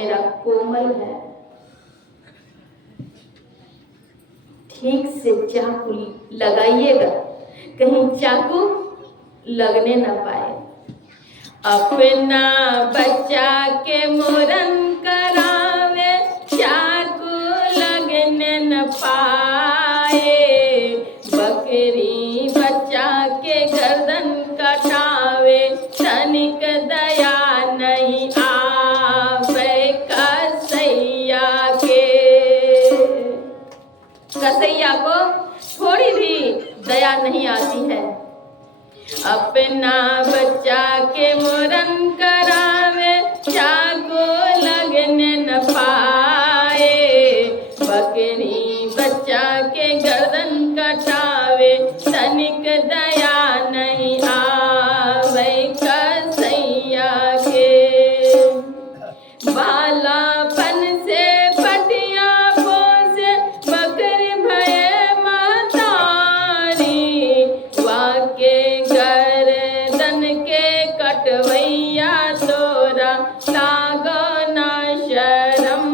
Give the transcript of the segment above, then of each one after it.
मेरा कोमल है, ठीक से चाकू लगाइएगा, कहीं चाकू लगने न पाए। अपना बच्चा के मुरन करावे, चाकू लगने न पाए। बकरी बच्चा के गर्दन कटावे, तनिक दया नहीं आवे कसैया के। कसैया को थोड़ी भी दया नहीं आती है। अपना बच्चा के मुरन करावे, चाकू लगने न पाए। बकरी बच्चा के गर्दन कटावे, तनिक दया नहीं आवे कसैया के। बालापन से पटिया पोसे, बकरी भये महतारी। वाके गर्दन के कटवैया, तोरा लागो न शरम,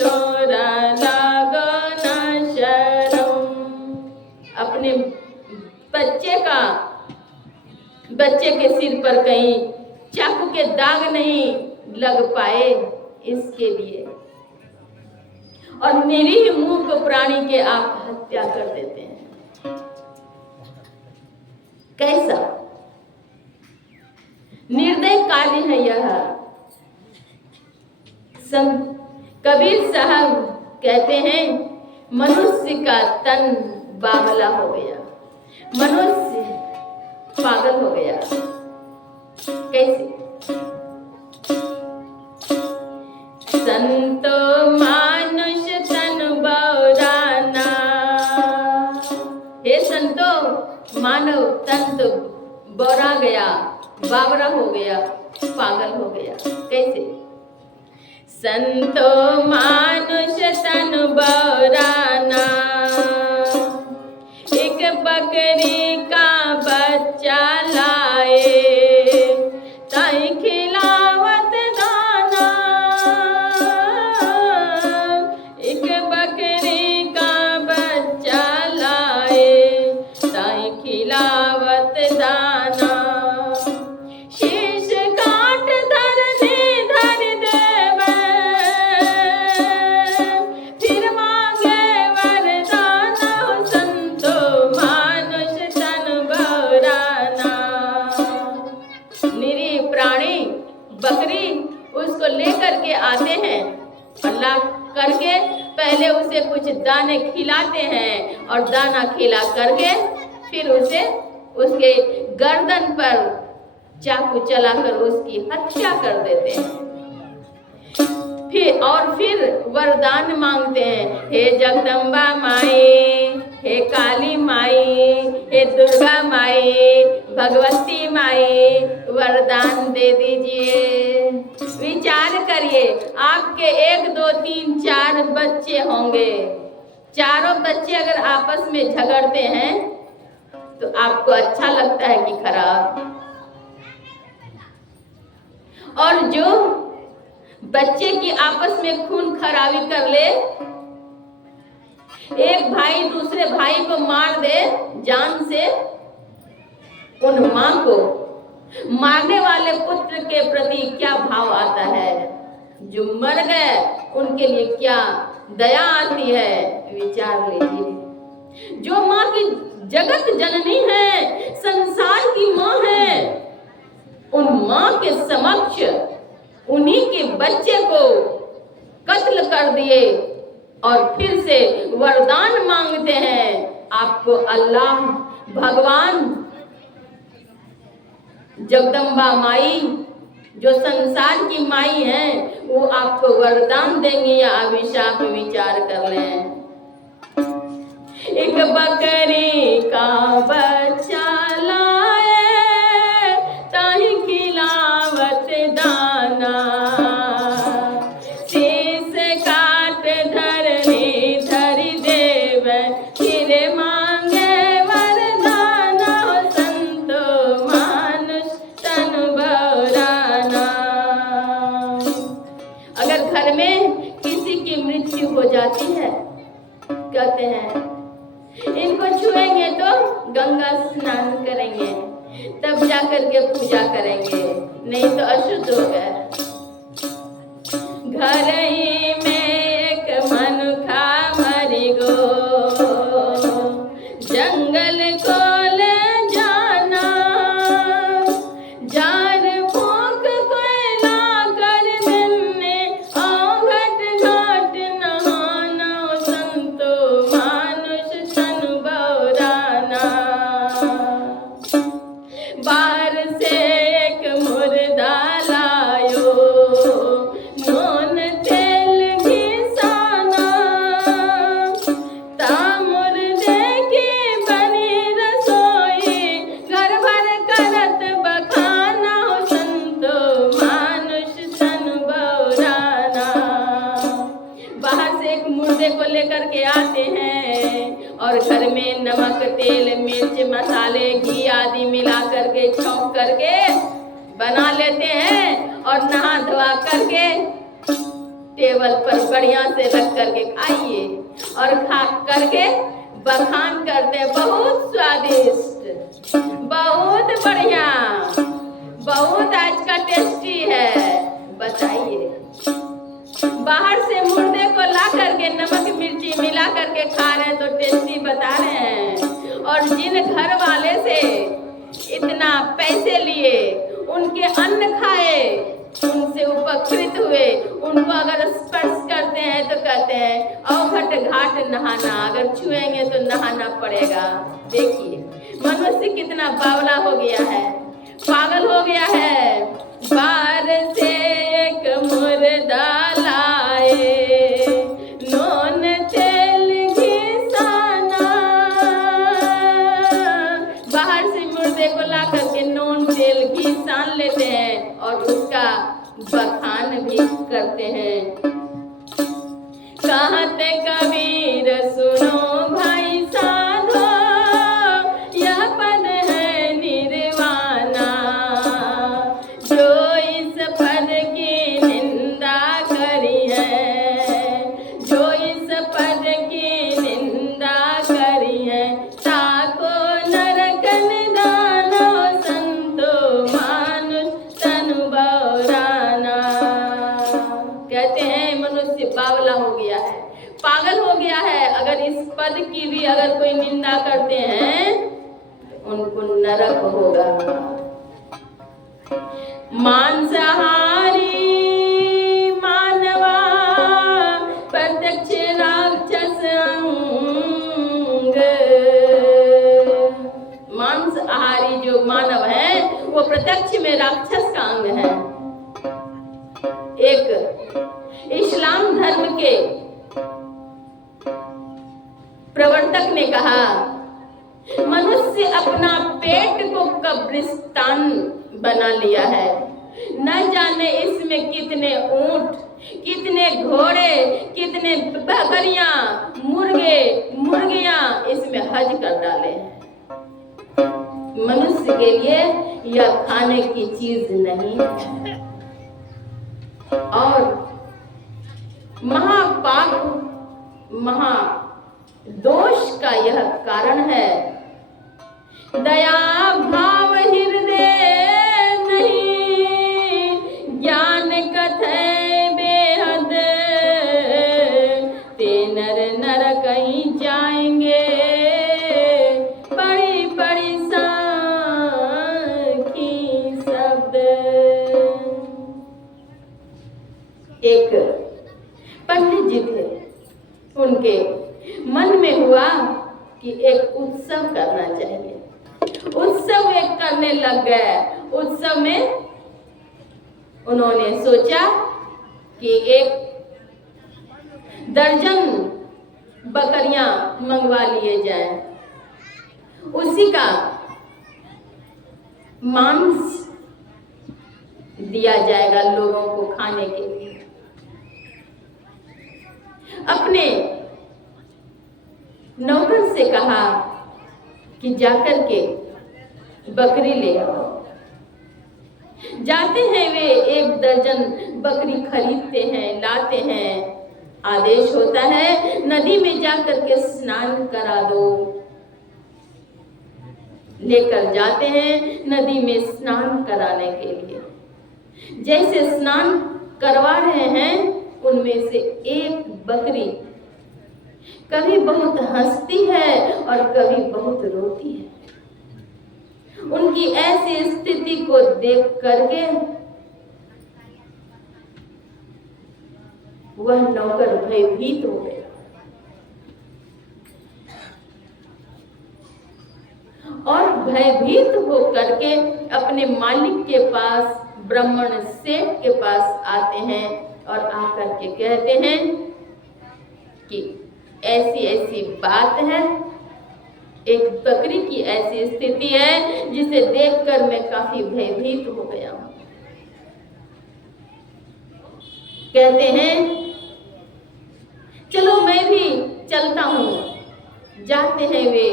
तोरा लागो न शरम। अपने बच्चे के सिर पर कहीं चाकू के दाग नहीं लग पाए, इसके लिए। और निरीह मूक प्राणी के आप हत्या कर देते हैं। कैसा निर्दय कार्य है यह। कबीर साहब कहते हैं, मनुष्य का तन बावला हो गया, मनुष्य पागल हो गया। कैसे? संतो मानुष तन बौराना। हे संतो, मानव तन तो बौरा गया, बावरा हो गया, पागल हो गया। कैसे? संतो मानुष तन बौराना, एक बकरी का बच्चा लाए, ताई खिलावत दाना। एक बकरी का बच्चा लाए, ताई खिलावत दाना। शीश काट धरने धर देवे, फिर मांगे वरदाना। संतो मानुष तन बौराना। निरीह प्राणी बकरी उसको लेकर के आते हैं, और ला करके पहले उसे कुछ दाने खिलाते हैं, और दाना खिला करके फिर उसे उसके गर्दन पर चाकू चलाकर उसकी हत्या कर देते हैं। फिर वरदान मांगते हैं, हे जगदम्बा माई, हे काली माई, हे दुर्गा माई, भगवती माई, वरदान दे दीजिए। विचार करिए, आपके 1 2 3 4 बच्चे होंगे, चारों बच्चे अगर आपस में झगड़ते हैं तो आपको अच्छा लगता है कि खराब? और जो बच्चे की आपस में खून खराबी कर ले, एक भाई दूसरे भाई को मार दे जान से, उन मां को मारने वाले पुत्र के प्रति क्या भाव आता है? जो मर गए उनके लिए क्या दया आती है? विचार लीजिए। जो मां की जगत जननी है, संसार की मां है, उन मां के समक्ष उन्हीं के बच्चे को कत्ल कर दिए, और फिर से वरदान मांगते हैं। आपको अल्लाह, भगवान, जगदम्बा माई, जो संसार की माई है, वो आपको वरदान देंगे या अभिशाप? विचार कर लें। एक बकरी का बच्चा लाए, ताही खिलावत दाना। शीश काट धरनी धर देवे, फिर मांगे वरदाना। संतो मानुष तन बौराना। अगर घर में किसी की मृत्यु हो जाती है, कहते हैं इनको छुएंगे तो गंगा स्नान करेंगे, तब जाकर के पूजा करेंगे, नहीं तो अशुद्ध हो गए। घर ही में एक मनुखा मरी गो, जंगल को ले जाना, जार फूक कोयला कर देने, घट घाट नहाना, संतो मानुष तन बौराना। बाहर से एक मुर्दा लायो, नून तेल घिसाना, ता मुर्दे की बनी रसोई, घर भर करत बखाना, संतो मानुष तन बौराना। बाहर से एक मुर्दे को लेकर के आते हैं और घर में नमक, तेल, मिर्च, मसाले, घी आदि मिला करके छौंक करके बना लेते हैं और नहा धोआ करके टेबल पर बढ़िया से रख करके खाइए और खा करके बखान करते हैं, बहुत स्वादिष्ट, बहुत बढ़िया, बहुत आज का टेस्टी है। बताइए, बाहर से मुर्दे को ला करके नमक मिर्ची मिला करके खा रहे हैं तो टेस्टी बता रहे हैं, और जिन घर वाले से इतना पैसे लिए, उनके अन्न खाए, उनसे उपकृत हुए, उनको अगर स्पर्श करते हैं तो कहते हैं अवघट घाट नहाना, अगर छुएंगे तो नहाना पड़ेगा। देखिए मनुष्य कितना बावला हो गया है, पागल हो गया है। बाहर से एक मुर्दा लाए, नून तेल घिसाना, बाहर से मुर्दे को ला करके नून तेल घी सान लेते हैं और उसका बखान भी करते हैं। कहते कबीर सुनो भाई साधो, यह पद है निर्वाणा, जो इस पद की निंदा करी है, जो इस पद की निंदा करी है, ताको नरक निदानो, संतो मानुष तन बौराना। कहते हैं मनुष्य बावला हो गया है, पागल हो गया है, अगर इस पद की भी अगर कोई निंदा करते हैं उनको नरक होगा। मांसाहारी मानवा प्रत्यक्ष राक्षस अंग, मांसाहारी जो मानव है वो प्रत्यक्ष में राक्षस का अंग है। एक इस्लाम धर्म के प्रवर्तक ने कहा, मनुष्य अपना पेट को कब्रिस्तान बना लिया है, न जाने इसमें कितने ऊंट, कितने घोड़े, कितने बकरियां, मुर्गे, मुर्गियां इसमें हज कर डाले हैं। मनुष्य के लिए यह खाने की चीज नहीं है और महापाप, महादोष का यह कारण है। दया भाव हृदय नहीं, ज्ञान कथय बेहद, ते नर नर कहीं जाएंगे, बड़ी बड़ी साखी शब्द। एक पंडित जी थे, उनके मन में हुआ कि एक उत्सव करना चाहिए। उत्सव एक करने लग गए। उत्सव में उन्होंने सोचा कि एक दर्जन बकरियां मंगवा लिए जाएं, उसी का मांस दिया जाएगा लोगों को खाने के लिए। अपने नौकर से कहा कि जाकर के बकरी ले आओ। जाते हैं वे, एक दर्जन बकरी खरीदते हैं, जाते हैं, आदेश होता है नदी में जाकर के स्नान करा दो। लेकर जाते हैं नदी में स्नान कराने के लिए। जैसे स्नान करवा रहे हैं, उनमें से एक बकरी कभी बहुत हंसती है और कभी बहुत रोती है। उनकी ऐसी स्थिति को देख करके वह नौकर भयभीत हो गया और भयभीत होकर के अपने मालिक के पास, ब्राह्मण सेठ के पास आते हैं और आकर के कहते हैं कि ऐसी ऐसी बात है, एक बकरी की ऐसी स्थिति है जिसे देखकर मैं काफी भयभीत हो गया हूं। कहते हैं चलो मैं भी चलता हूं। जाते हैं वे,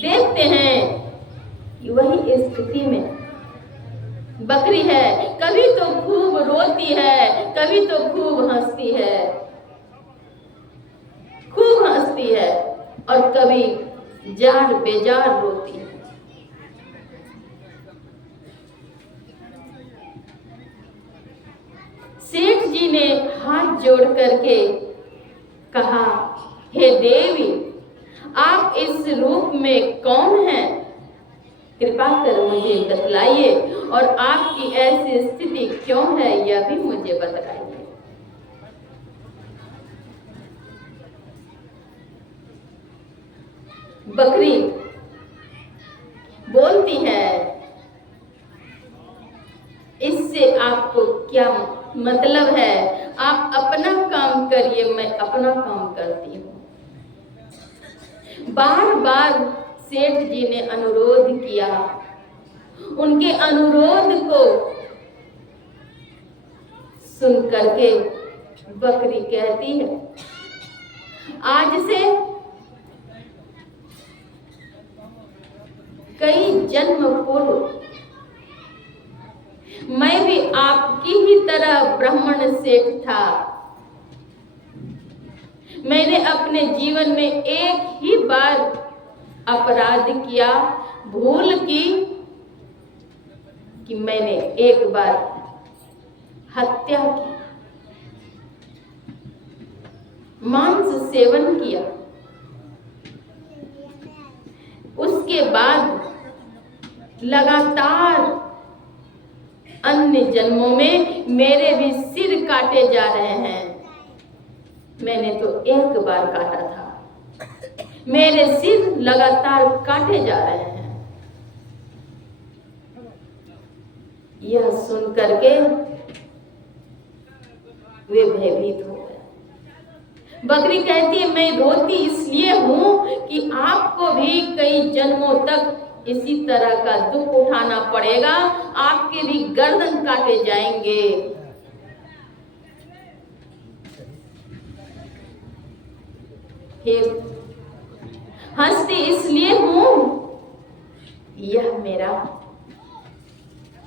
देखते हैं कि वही स्थिति में बकरी है। कभी तो खूब रोती है, कभी तो खूब हंसती है, खूब हंसती है और कभी जार बेजार रोती है। सेठ जी ने हाथ जोड़ करके कहा, हे देवी, आप इस रूप में कौन हैं? कृपा कर मुझे बतलाइए और आपकी ऐसी स्थिति क्यों है यह भी मुझे बतलाइए। बकरी बोलती है, इससे आपको क्या मतलब है? आप अपना काम करिए, मैं अपना काम करती हूँ। बार बार सेठ जी ने अनुरोध किया। उनके अनुरोध को सुन करके बकरी कहती है, आज से कई जन्म पूर्व मैं भी आपकी ही तरह ब्राह्मण सेठ था। मैंने अपने जीवन में एक ही बार अपराध किया, भूल की कि मैंने एक बार हत्या की, मांस सेवन किया। उसके बाद लगातार अन्य जन्मों में मेरे भी सिर काटे जा रहे हैं। मैंने तो एक बार काटा था, मेरे सिर लगातार काटे जा रहे हैं। यह सुन करके वे भयभीत हो गए। बकरी कहती है, मैं रोती इसलिए हूं कि आपको भी कई जन्मों तक इसी तरह का दुख उठाना पड़ेगा, आपके भी गर्दन काटे जाएंगे। हंसती इसलिए हूं, यह मेरा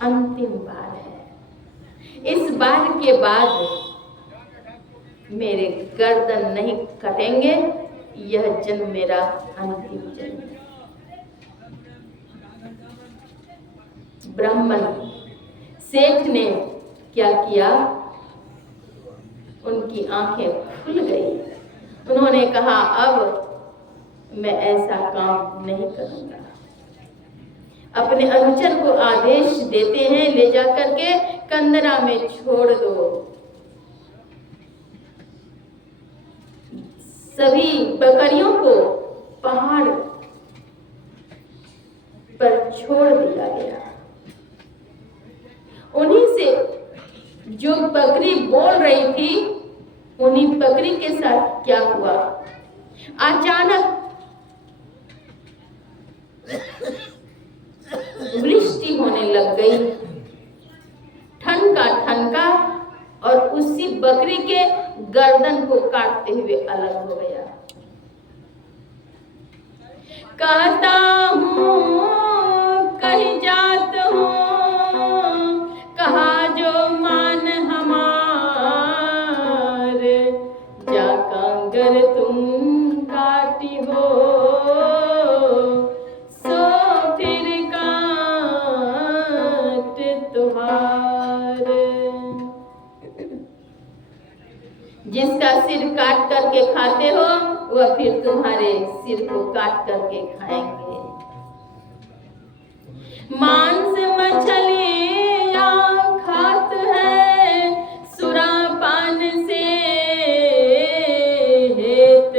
अंतिम बार है। इस बार के बाद मेरे गर्दन नहीं कटेंगे, यह जन्म मेरा अंतिम जन्म है। ब्राह्मण सेठ ने क्या किया? उनकी आंखें खुल गई। उन्होंने कहा, अब मैं ऐसा काम नहीं करूंगा। अपने अनुचर को आदेश देते हैं, ले जाकर के कंदरा में छोड़ दो। सभी बकरियों को पहाड़ पर छोड़ दिया गया। उन्हीं से जो बकरी बोल रही थी, उन्हीं बकरी के साथ क्या हुआ? अचानक वृष्टि होने लग गई, ठनका और उसी बकरी के गर्दन को काटते हुए अलग हो गया। कहता हूँ कहीं जात हूँ, कहा जो मान हमारा, जिसका सिर काट करके खाते हो वह फिर तुम्हारे सिर को काट करके खाएंगे। मांस मछलियां खात है सुरापान से हेत,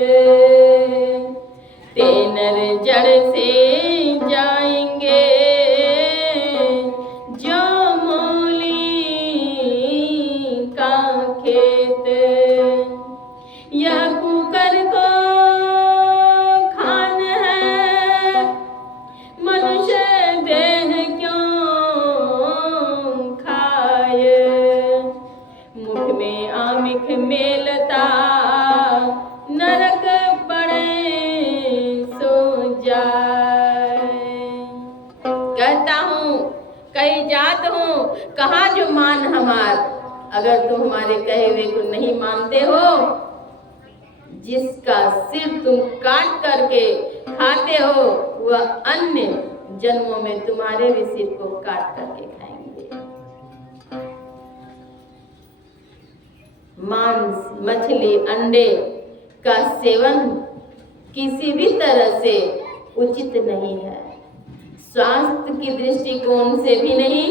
तेनर जड़ से जाएंगे जो मूली का खेत। यह कुकर को खान है मनुष्य देह क्यों खाए, मुख में आमिख मेलता नरक पड़े सो जाए। कहता हूँ कई जात हूँ कहा जो मान हमार, अगर तुम हमारे कहे हुए को नहीं मानते हो, जिसका सिर तुम काट करके खाते हो वह अन्य जन्मों में तुम्हारे भी सिर को काट करके खाएंगे। मांस मछली अंडे का सेवन किसी भी तरह से उचित नहीं है, स्वास्थ्य की दृष्टिकोण से भी नहीं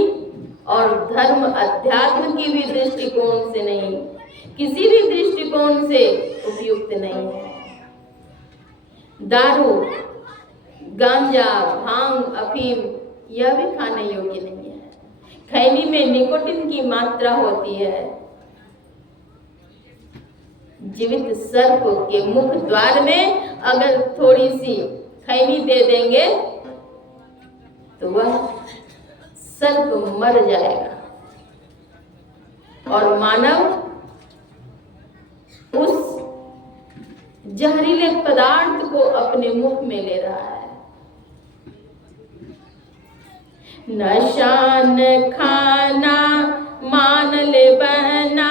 और धर्म अध्यात्म की भी दृष्टिकोण से नहीं, किसी भी दृष्टिकोण से उपयुक्त नहीं है। दारू, गांजा, भांग, अफीम यह भी खाने योग्य नहीं है। खैनी में निकोटिन की मात्रा होती है। जीवित सर्प के मुख द्वार में अगर थोड़ी सी खैनी दे देंगे तो वह सर्प मर जाएगा और मानव उस जहरीले पदार्थ को अपने मुख में ले रहा है। नशा न खाना मान ले बहना,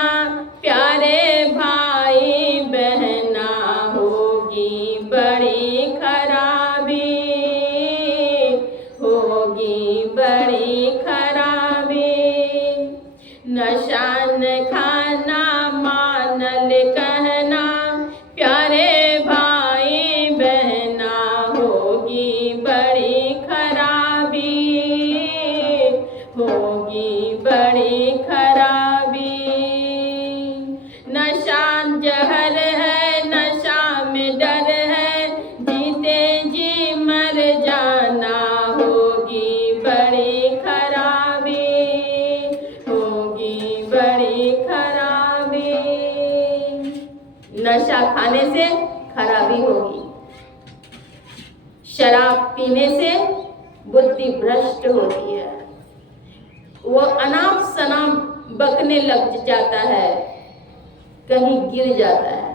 प्यारे भाई बहना होगी बड़ी खराबी, होगी बड़ी खराबी। नशा न खाना मान ले कहना, प्यारे भाई बहना होगी बड़ी खराबी, होगी बड़ी खराबी। नशा जहर है, नशा में डर है, जीते जी मर जाना होगी बड़ी खराबी, होगी बड़ी खराबी। नशा खाने से खराबी होगी, शराब पीने से बुद्धि भ्रष्ट होती है, वो अनाप शनाप बकने लग जाता है, कहीं गिर जाता है,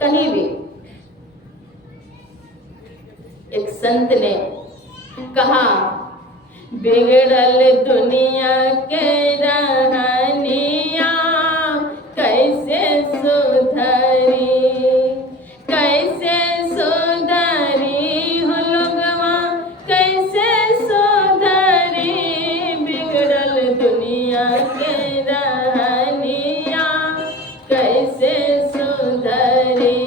कहीं भी। एक संत ने कहा, बिगड़ल दुनिया के रहनिया कैसे सुधरी, कैसे सुधरी हो लोगवा, कैसे सुधरी। बिगड़ल दुनिया के रहनिया कैसे सुधरी।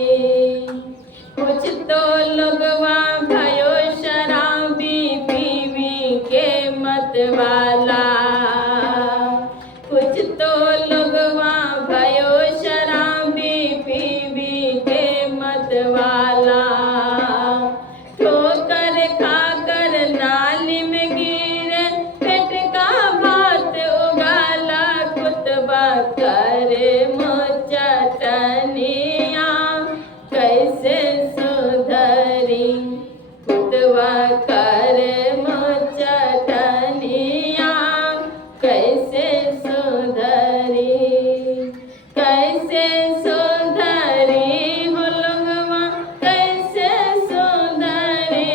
कुछ तो लोगवा भयो शराबी पीवी के मत वाला, कुछ तो लोगवा भयो शराबी पीवी के मत वाला। ठोकर खाकर नाली में गिरे, पेट का भात उगाला, कुतबा करे मुचटनिया कैसे सुधरी, कुतबा करे मुचटनिया कैसे सुधरी, कैसे सुधरी हो लोगवा, कैसे सुधरी।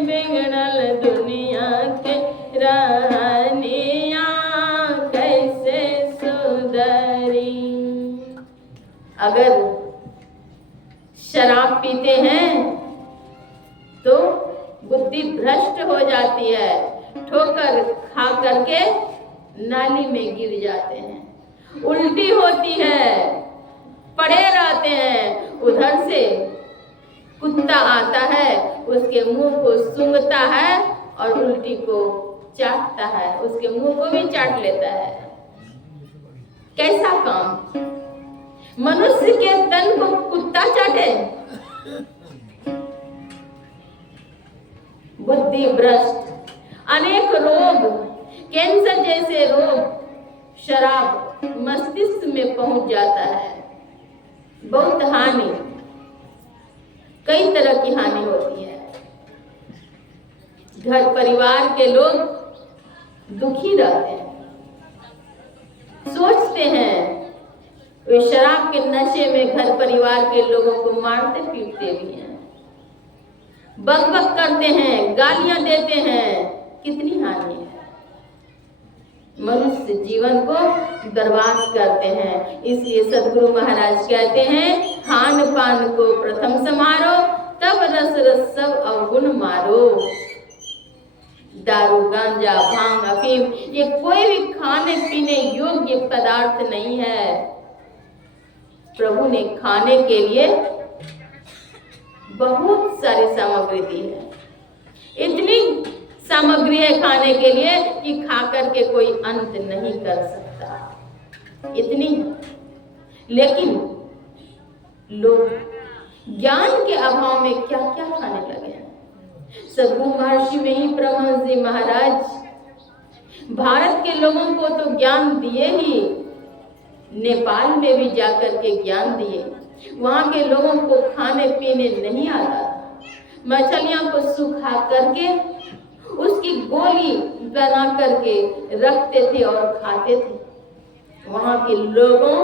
बिगड़ल दुनिया के रहनिया कैसे सुधरी। अगर शराब पीते हैं तो बुद्धि भ्रष्ट हो जाती है, ठोकर खा करके नाली में गिर जाते हैं उल्टी होती है, पड़े रहते हैं। उधर से कुत्ता आता है, उसके मुंह को सूंघता है और उल्टी को चाटता है, उसके मुंह को भी चाट लेता है। कैसा काम? मनुष्य के तन को कुत्ता चाटे। बुद्धि भ्रष्ट, अनेक रोग, कैंसर जैसे रोग, शराब मस्तिष्क में पहुंच जाता है। बहुत हानि, कई तरह की हानि होती है। घर परिवार के लोग दुखी रहते हैं, सोचते हैं, वे शराब के नशे में घर परिवार के लोगों को मारते पीटते भी हैं, बकबक करते हैं, गालियां देते हैं। कितनी हानि है। मनुष्य जीवन को बर्बाद करते हैं। इसलिए सदगुरु महाराज कहते हैं, खान पान को प्रथम समारो, तब रस रस सब अवगुण मारो। दारू, गांजा, भांग, अफीम, ये कोई भी खाने पीने योग्य पदार्थ नहीं है। प्रभु ने खाने के लिए बहुत सारी सामग्री दी है। इतनी सामग्री है खाने के लिए कि खाकर के कोई अंत नहीं कर सकता, इतनी। लेकिन लोग ज्ञान के अभाव में क्या क्या खाने लगे हैं। सदगुरु महर्षि वही परमहंस जी महाराज भारत के लोगों को तो ज्ञान दिए ही, नेपाल में भी जाकर के ज्ञान दिए। वहां के लोगों को खाने पीने नहीं आता था। मछलियों को सुखा करके उसकी गोली बना करके रखते थे और खाते थे। वहां के लोगों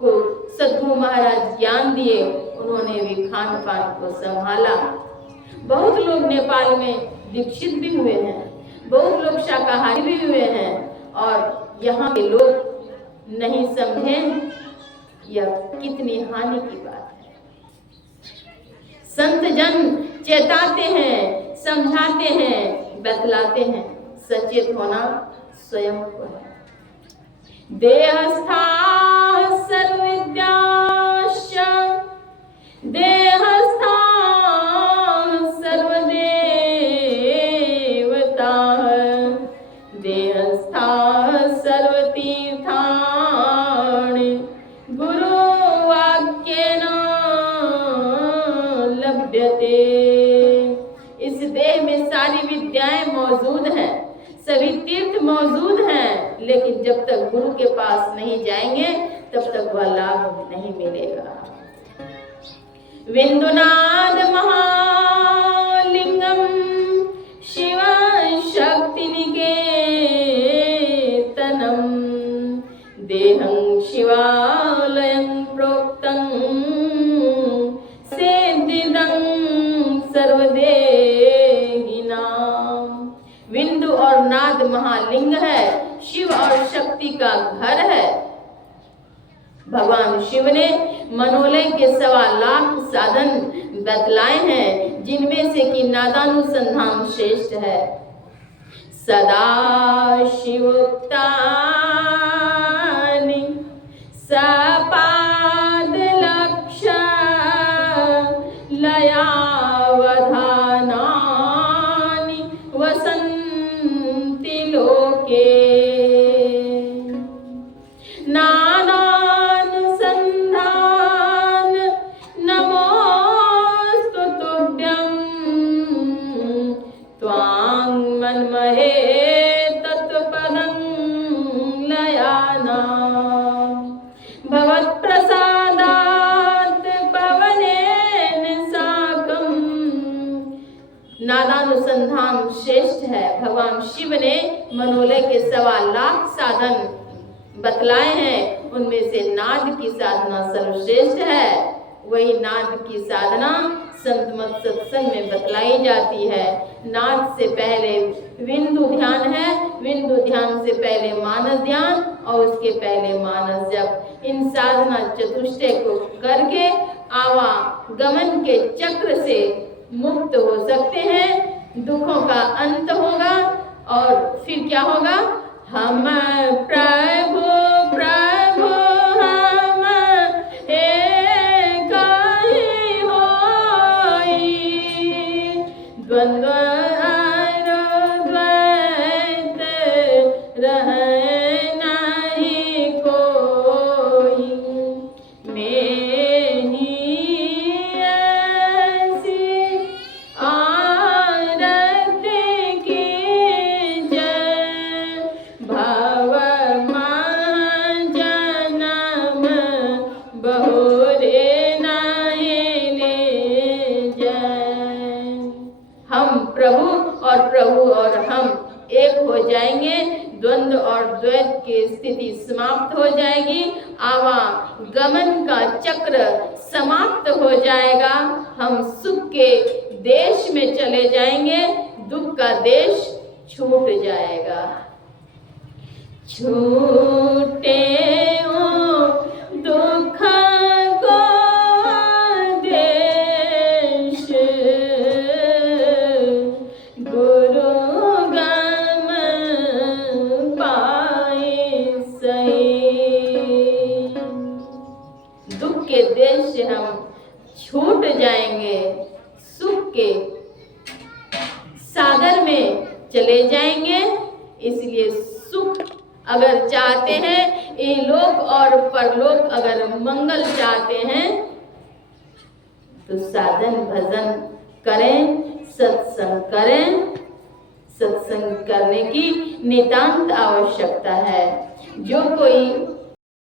को सदगुरु महाराज ज्ञान दिए, उन्होंने भी खान पान को संभाला। बहुत लोग नेपाल में दीक्षित भी हुए हैं, बहुत लोग शाकाहारी भी हुए हैं, और यहाँ के लोग नहीं समझे, यह कितनी हानि की बात है। संत जन चेताते हैं, समझाते हैं, बतलाते हैं। सचेत होना स्वयं को है। देहस्था सर्वविद्याश्च देहस्था सर्वदेवता देहस्था सर्वतीर्थानि गुरुवाक्येन लभ्यते। इस देह में सारी विद्याएं मौजूद हैं, सभी तीर्थ मौजूद हैं, लेकिन जब तक गुरु के पास नहीं जाएंगे तब तक वह लाभ नहीं मिलेगा। विंदुनाद महालिंगम शिव शक्ति निकेतनम देहं शिवालयं प्रोक्तं सिद्धिदं सर्वदेहिनां। विंदु और नाद महालिंग है, शिव और शक्ति का घर है। भगवान शिव ने मनोलय के 1.25 लाख साधन बतलाए हैं, जिनमें से कि नादानुसंधान श्रेष्ठ है। सदा शिवोक्तानि सपाद लक्ष्य लयावधानानि वसन्ति लोके। नादानुसंधान श्रेष्ठ है। भगवान शिव ने मनोलय के 1.25 लाख साधन बतलाए हैं, उनमें से नाद की साधना सर्वश्रेष्ठ है। वही नाद की साधना संत मत सत्संग में बतलाई जाती है। नाद से पहले विंदु ध्यान है, विंदु ध्यान से पहले मानस ध्यान और उसके पहले मानस जप। इन साधना चतुष्टय को करके आवागमन के चक्र से मुक्त हो सकते हैं, दुखों का अंत होगा। और फिर क्या होगा? हम प्रभु प्रभु जाएगी, आवागमन का चक्र समाप्त हो जाएगा, हम सुख के देश में चले जाएंगे, दुख का देश छूट जाएगा। छूटे ओ दुख को देश, गुरु गम पाए सही। दुख के देश से हम छूट जाएंगे, सुख के सागर में चले जाएंगे। इसलिए सुख अगर चाहते हैं, इहलोक और परलोक अगर मंगल चाहते हैं, तो साधन भजन करें, सत्संग करें। सत्संग करने की नितांत आवश्यकता है। जो कोई